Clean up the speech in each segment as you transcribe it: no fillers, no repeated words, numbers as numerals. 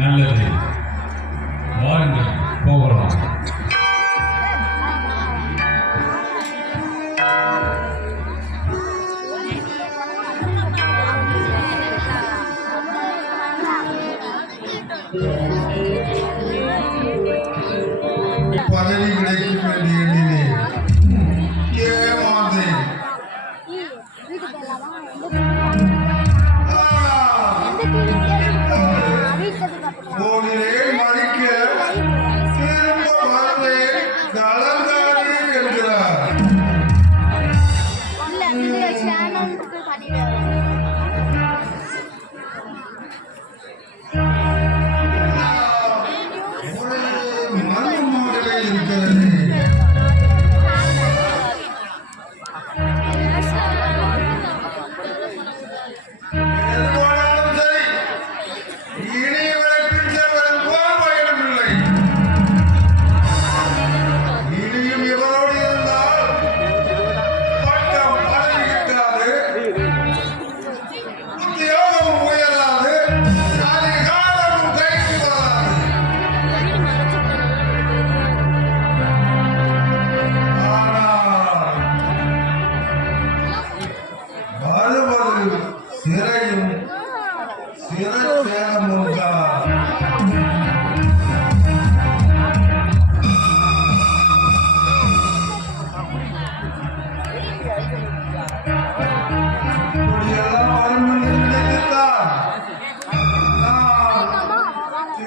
நல்லது. வாருங்கள் போகலாம். பதவி கிடைக்கும் என்று எண்ணினேன். ஏமாந்தேன். போகிறேன் மறிக்க திரும்ப வந்தேன் கலந்தாடி என்கிறார். மனமாகவே இருக்கிறது. சிறையும் சிறைச்சேதமும்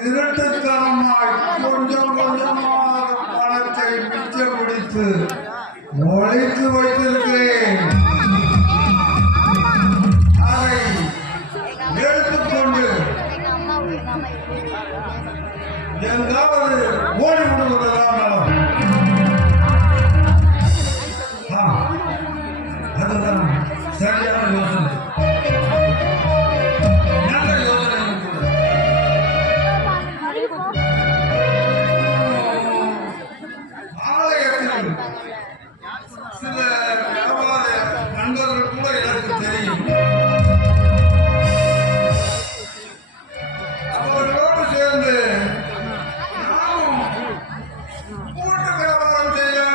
திருட்டுத்தனமாய் கொஞ்சம் கொஞ்சமாக பணத்தை மிச்சம் பிடித்து ஒழித்து வைத்திருக்கிறேன். அதை எடுத்துக்கொண்டு எங்காவது ஓடி விடுவதெல்லாம் நலம். அதுதான் சரியான யோசனை. நல்ல யோசனை கூட. ஆலயத்தில் சில வியாபார நண்பர்கள் கூட எனக்கு தெரியும். அவர்களோடு சேர்ந்து நாமும் கூட்டு வியாபாரம் செய்யலாம்.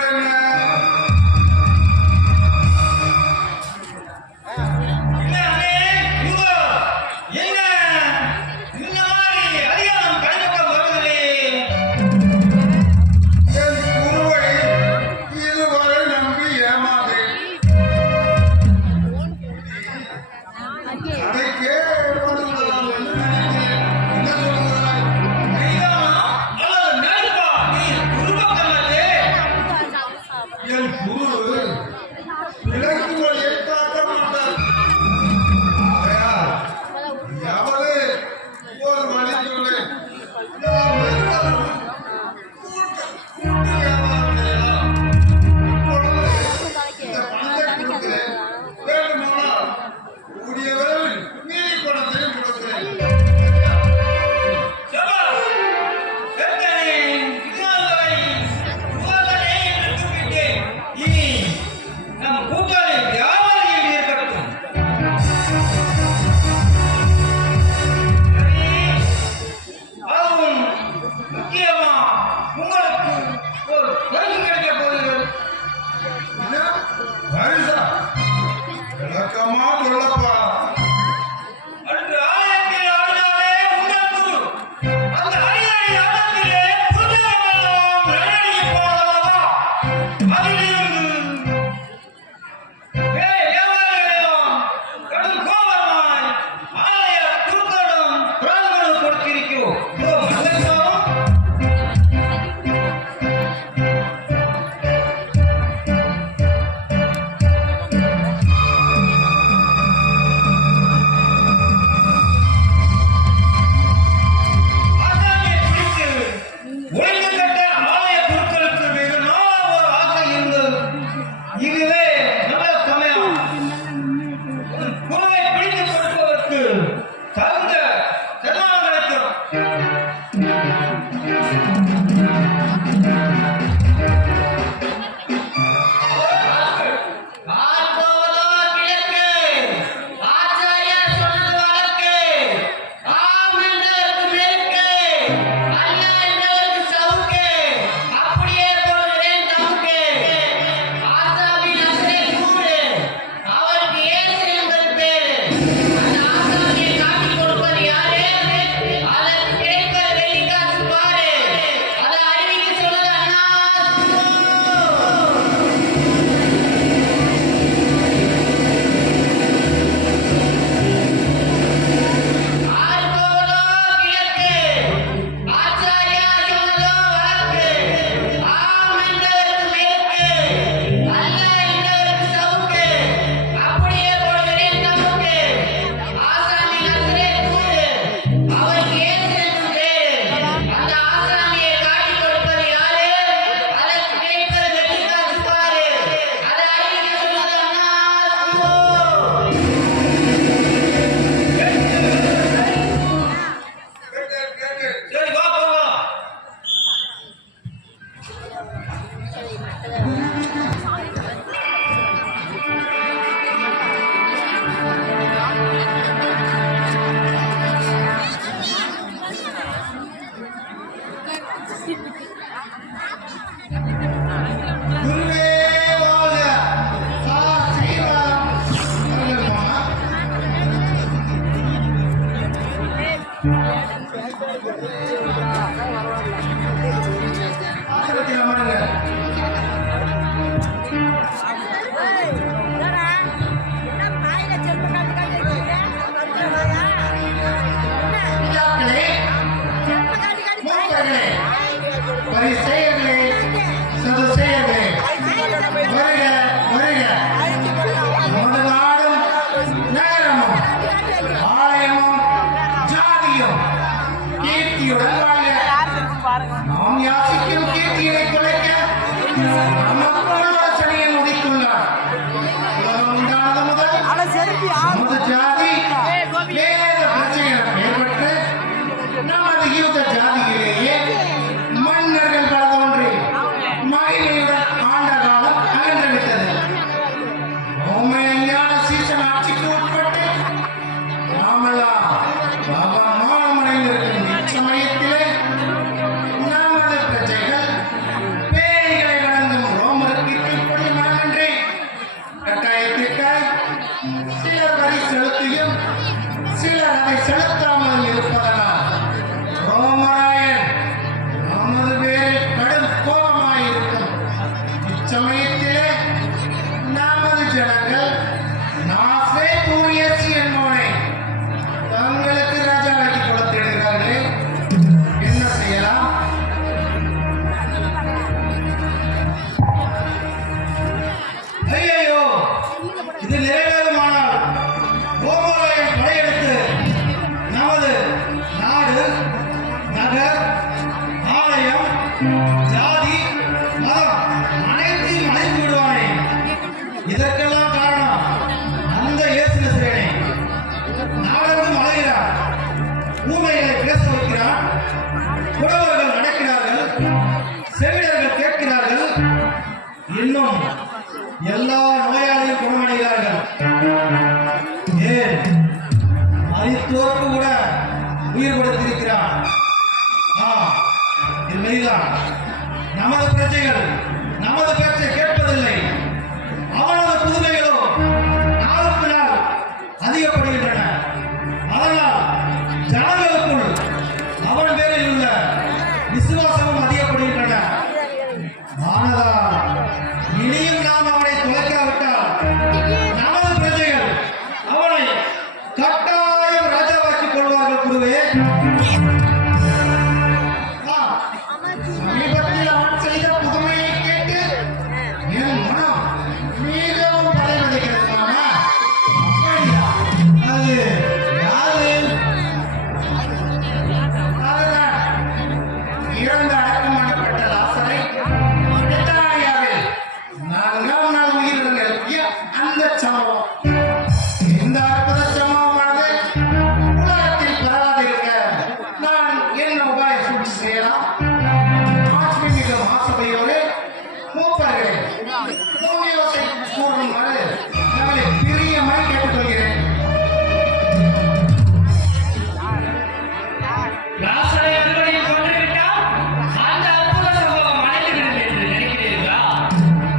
ஆசனத்தில் அமருங்க. மூப்பர்களே, பரிசேயர்களே, சதுசேயர்களே, வருக வருக. நமது நாடும் நகரமும் ஆலயமும் ஜாதியும் கீர்த்தியுடன் வாழ்க. நாம் யாசிக்கும் கீர்த்தியை குலைக்க நமக்குள் சனியன் உதித்துள்ளார். உலகம் உண்டானது முதல் நமது ஜாதி வேறு பிரச்சனைகள் ஏற்பட்டு நமது யூத ஜாதியிலேயே மன்னர்கள் பல தோன்றி மகிமையுடன் ஆண்ட காலம் அகன்றுவிட்டது. ரோமைய ஞான சீசன் ஆட்சிக்கு உட்பட்டு நாமெல்லாம் மானமடைந்திருக்கும் இச்சமயத்திலே நமது பிரஜைகள் பேய்களை வழங்கும் ரோமருக்கு கீழ்ப்படி மனமின்றி கட்டாயத்திற்காய் சிலர் வரி செலுத்தியும் சிலர் அதை செலுத்தாமல் இருப்பதனால் ரோமராயன் நமது பேரில் கடும் கோபமாயிருக்கும் இச்சமயத்திலே நமது ஜனங்கள் நாசே பூரியசி என்பவனை தங்களுக்கு ராஜாவாக்கி கொடுத்திடுகிறார்களே, என்ன செய்யலாம்? ஐயையோ, இது நிறைவேறுமானால் ரோமாலயம் படையெடுத்து நமது நாடு, நகர், ஆலயம், ஜாதி, மதம் அனைத்தையும் அழைத்து விடுவானே. இதற்கெல்லாம் காரணம் அந்த இயேசு நசரேயனே. நாடெங்கும் அலைகிறார், ஊமைகளை பேச வைக்கிறார், புலவர்கள் நடக்கிறார்கள், செவிடர்கள் கேட்கிறார்கள், இன்னும் எல்லா நோயாளியும் குணமடைகிறார்கள். ஏன் மரித்தோருக்கு கூட உயிர் கொடுத்திருக்கிறார். இது மெய்தான். நமது பிரஜைகள் நமது பேச்சை கேட்பதில்லை. அவனது புதுமைகளோ நாளுக்கு நாள் அதிகப்படுகின்றன. அதனால் ஜனங்களுக்குள் அவன் பேரில் உள்ள விசுவாசமும் அதிகப்படுகின்றன. ஆனதால் இனியும் நாம் அவனை தொலைக்காவிட்டால் நமது பிரஜைகள் அவனை கட்டாயம் ராஜாவாக்கிக் கொள்வார்கள். குருவே, சமீபத்தில் அவன் செய்த புதுமையை கேட்டு என் மனம் மிகவும் பதைபதைக்கிறது. மாமா, அப்படியா? அது யாரு? அதுதான் இறந்து அடக்கம் பண்ணப்பட்ட லாசரை பெத்தானியாவில் 4ஆம் நாள் உயிருடன் எழுப்பிய அந்த சம்பவம். இந்த அற்புத சம்பவமானது உலகத்தில் பரவாதிருக்க நான் என்ன உபாய சூழ்ச்சி செய்யலாம்? ஆத்மீக மாசபையோடு மூப்பர்களே, பூமியோசை கூறுமாறு நம்மளை பிரியமாய் கேட்டுக்கொள்கிறேன். லாசரை அறுவடையில் கொன்றுவிட்டால் அந்த அற்புத சம்பவம் அடைந்துவிடும் என்று நினைக்கிறீர்களா?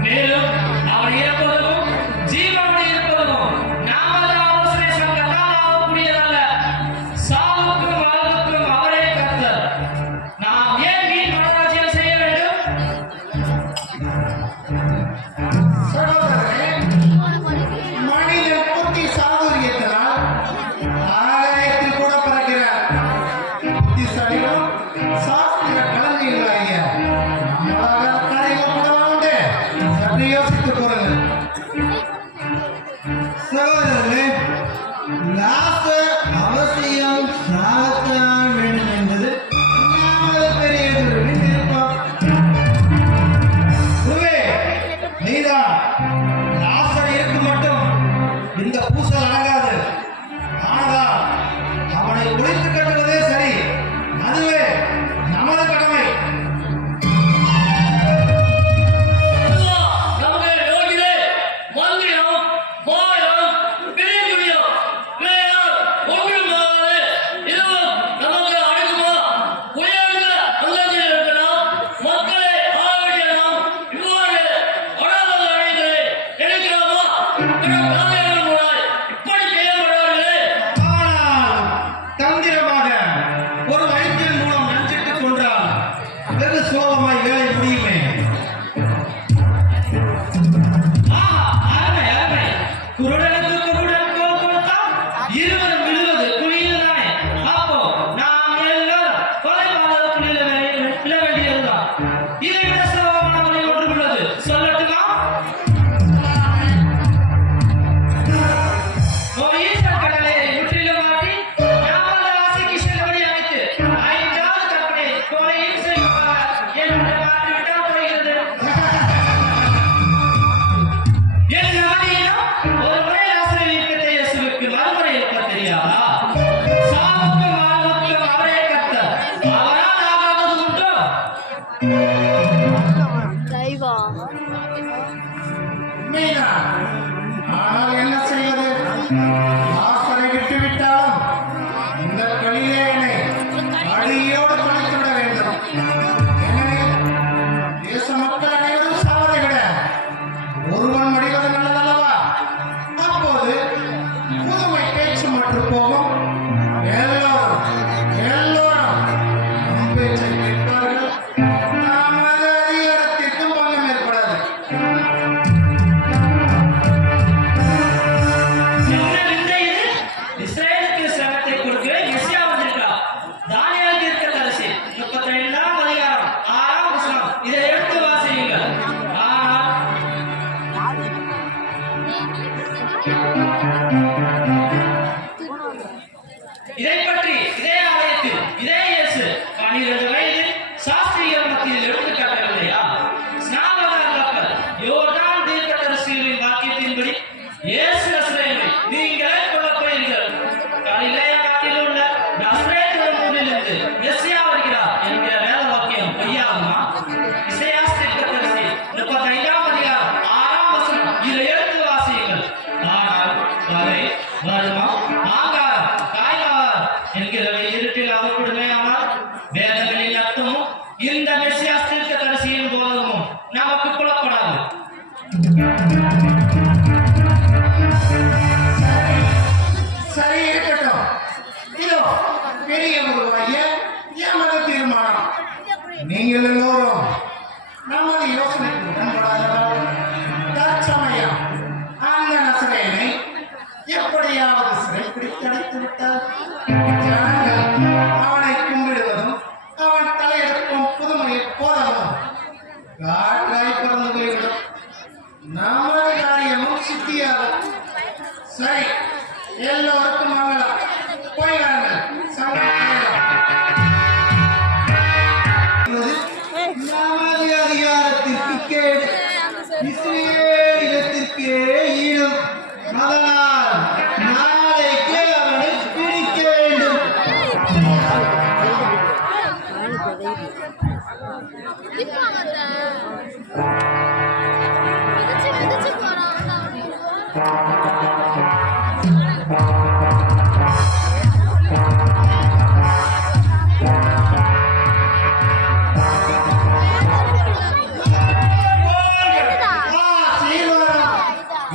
மேலும் அவன் இறப்பதற்கும் ஜீவனோடு இருப்பதற்கும் நாமது ஆலோசனை சங்கத்தால் ஆகக்கூடியதல்ல. சாவுக்கும் வாழ்வுக்கும் அவரே கர்த்தர். நாம் ஏன் வீண் மனராஜ்யம் செய்ய வேண்டும்? சகோதரரே, மனிதன் புத்தி சாதுரியத்தினால் ஆகாயத்தில் கூட பறக்கிறார். புத்திசாலிகளும் சாஸ்திர கலைஞர்களாகிய நம்மளாக காரியங்கள் கூட உண்டு. சற்று யோசித்துக் கூறுங்கள். சகோதரர்களே, லாசர் அவசியம் சாகத்தான் வேண்டும் என்பது நமது பெரிய குருவின் விருப்பம். குருவே, நீதான் லாசர் இருக்கும் மட்டும் இந்த பூசல் அடங்காது. ஆனால் அவனை ஒழித்து கட்டுவதே சரி. அதுவே நமது ஏனெனில் தேச மக்கள் அனைவரும் சாவதை விட ஒருவன் மடிவது நல்லதல்லவா? அப்போது புதுமை பேச்சு மற்றும் போகும். எல்லோரும் நம் பேச்சை கேட்பார்கள். நமது அதிகாரத்திற்கும் பங்கம் ஏற்படாது. என்ன விந்தை இது? இஸ்ரவேலுக்கு சிரமத்தை கொடுக்க மெசியா வந்திருக்கிறார். தானியேல் தீர்க்கதரிசி 35ஆம் அதிகாரம் 6ஆம் வசனம். இதை எடுத்து வாசியுங்கள். ஆனால் இதை பற்றி இதே ஆலயத்தில் இதே இயேசு 12 வயதில் சாஸ்திரிகள் மத்தியில் எடுத்துக்காட்டவில்லையா? ஸ்நாபகர் கப்பல் யோர்தான் தீர்க்கதரிசிகளின் வாக்கியத்தின்படி இயேசு நசரேயனை நீங்களே கொல்லப் போகிறீர்கள். கலிலேயா நாட்டில் உள்ள நசரேத் ஊரிலிருந்து மெசியா வருகிறார் என்கிற வேத வாக்கியம் பொய்யாகுமா? இசையாஸ் தீர்க்கதரிசி 35ஆம் அதிகாரம் 6ஆம் வசனம். இதை எடுத்து வாசியுங்கள். ஆனால் வரை வருமம் ஆகார் காய்கார் என்கிறவை இருட்டில் அகப்படுமே. ஆனால் வேதங்களின் அர்த்தமும் இந்த மெசியாஸ் தீர்க்கதரிசியின் போதகமும் நமக்கு புலப்படாது. சரி, இருக்கட்டும். இதோ பெரிய உருவாகிய எமது தீர்மானம். நீங்கள் எல்லோரும் நமது யோசனைக்கு உடன்படாததால் தற்சமயம் அந்த நசரேயனை எப்படியாவது சிறைப்பிடித்து அடைத்து விட்டார். ஜனங்கள் அவனை கும்பிடுவதும் அவன் தலையெடுக்கும் புதுமையை போதவும் காற்றாய் பறந்து போய்விடும். நமது காரியமும் சித்தியாகும். சரி, எல்லோருக்கும் மங்களம். போய் வாருங்கள். நமது அதிகாரத்திற்கு கேடு, இஸ்ரவேலிடத்திற்கே ஈனம். அதனால் நாளைக்கு அவனை பிடிக்க வேண்டும்.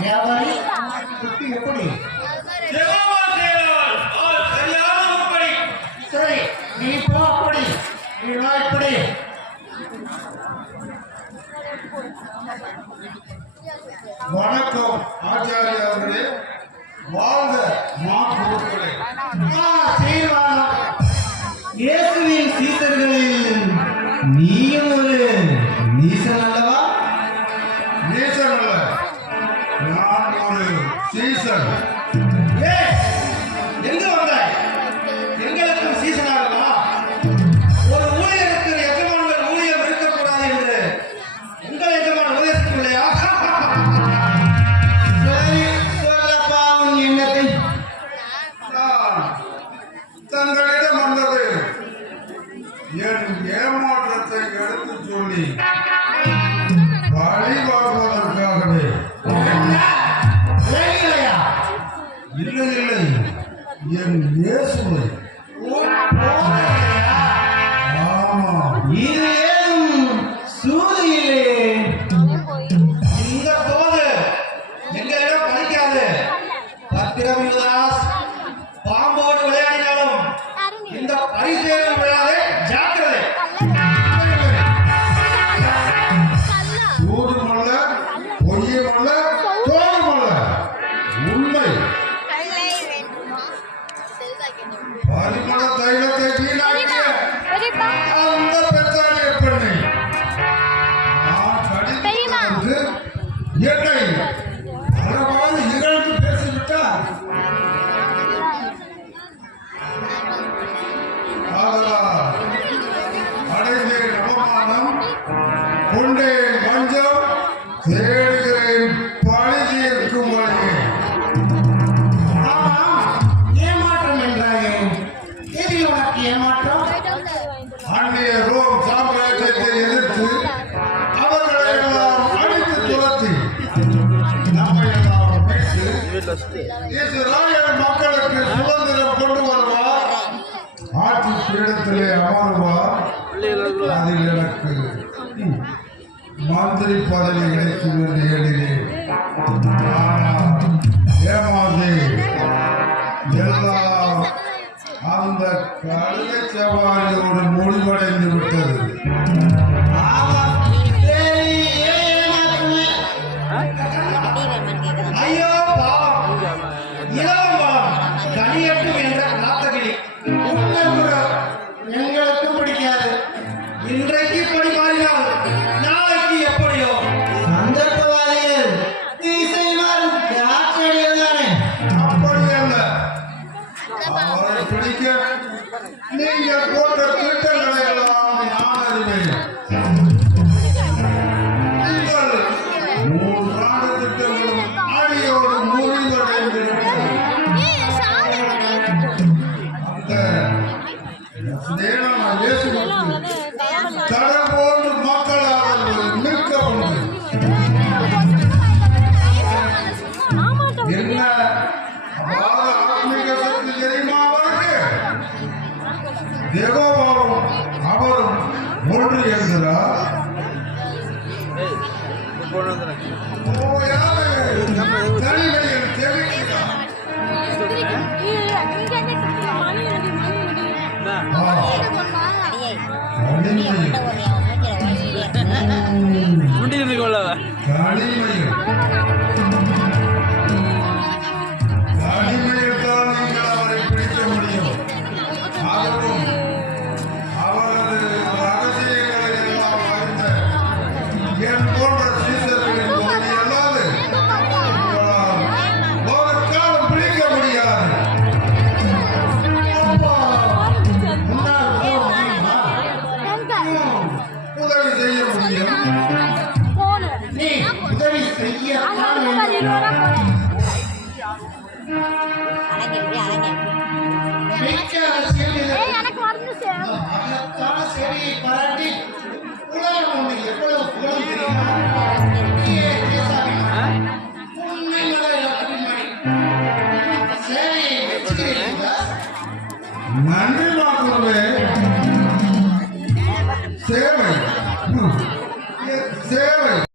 வியாபாரி குட்டி எப்படி? சரி, நீ போ. அப்படி நீ வா. இப்படி வணக்கம் ஆச்சாரிய அவர்களே, வாழ்க மாபுருக்களே. சீர்வாதம். இயேசுவின் சீசர்களில் நீயும் ஒரு நீசன் அல்லவா? நீசன் அல்ல, நான் ஒரு சீசன். எங்க வந்தாய்? எங்களுக்கும் சீசன் ஆகுமா? ஒரு ஊழியருக்கு எஜமான்கள் ஊழியம் இருக்கக்கூடாது என்று உங்கள் எஜமான ஊழியத்துக்குள்ளையா? சரி, சொல்லப்பா உன் எண்ணத்தை. நான் தங்களிடம் வந்தது என் ஏமாற்றத்தை எடுத்துச் சொல்லி பழி வாங்குவதற்காகவே. இல்லையா? இல்லை இல்லை, என் இயேசுவை. ஆமா, இது ஏதும் சூதியிலே. இந்த போது எங்களிடம் படிக்காது. பத்திரமிதாஸ் பாம்போடு விளையாடினாலும் இந்த பரிசேவல் விளையாடே. ஜாக்கிரதை. சூதுமல்ல, பொய்யுமல்ல, தோதுமல்ல, உண்மை. பரிமள தைலத்தை வீணாக்கிய அந்த பெத்தானிய பெண்ணை நான் கடிதத்திற்கு என்னை அளவாது இகழ்ந்து பேசிவிட்டார். ஆதலால் அடைந்தேன் அவமானம், கொண்டேன் வஞ்சம், தேடுகிறேன் பழி தீர்க்கும் வழியை. ஆமாம், ஏமாற்றம் என்றாயே. எதில் உனக்கு ஏமாற்றம்? அந்நிய ரோம் சாம்ராஜ்யத்தை எதிர்த்து அவர்களை எல்லாம் அழித்து துரத்தி நம்மை எல்லாம் மீட்டு இஸ்ரவேல் மக்களுக்கு சுதந்திரம் கொண்டு வருவார். ஆட்சி பீடத்திலே அமருவார். எனக்கு மந்திரி பதவி கிடைக்கும் என்று எண்ணினேன். ஆனால் ஏமாந்து எல்லாம் அந்த கழுதை சவாரியோடு முடிவடைந்து விட்டது. ஐயோ பாவம், இளம் பாவம், கனியட்டும் என்ற நாத்தகிளி. உன்னை கூட எங்களுக்கு பிடிக்காது. இன்றைக்கு இப்படி மாறினால் நாளைக்கு எப்படியோ. சந்தர்ப்பவாதிகள் திசை மாறும் திராட்சைகள் தானே. அப்படி அல்ல. அவரை பிடிக்க நீங்கள் போட்ட திட்டங்களை எல்லாம் நான் அறிவேன். உங்கள் 3 திட்டங்களும் அடியோடு முறிவடைந்திருக்கிறது. அந்த நேரம் இயேசுவுக்கு கடல் போன்று மக்களாக நிற்க உண்டு. என்ன அபார ஆத்மீக சக்தி தெரியுமா அவருக்கு? யெகோவாவும் அவரும் ஒன்று என்கிறார். தனிமையில் தெரிவிக்கிறார். தனிமையில் தான் நீங்கள் அவரை பிடிக்க முடியும். அதுவும் அவரது ரகசியங்களை எல்லாம் அறிந்த என் போன்ற சீசர்களின் உதவி அல்லாது உங்களால் ஒரு காலம் பிடிக்க முடியாது. உதவி செய்ய முடியும். நீ உதவி செய்ய மிக்க அரசியலில் மகத்தான சேவையை பாராட்டி உலகம் உன்னை எவ்வளவு புகழும் தெரியுமா? நீயே தேசாபிமானி, உண்மை மத அபிமானி. சேவையை மெச்சுகிறீர்களா? நன்றி மாக்குருவே.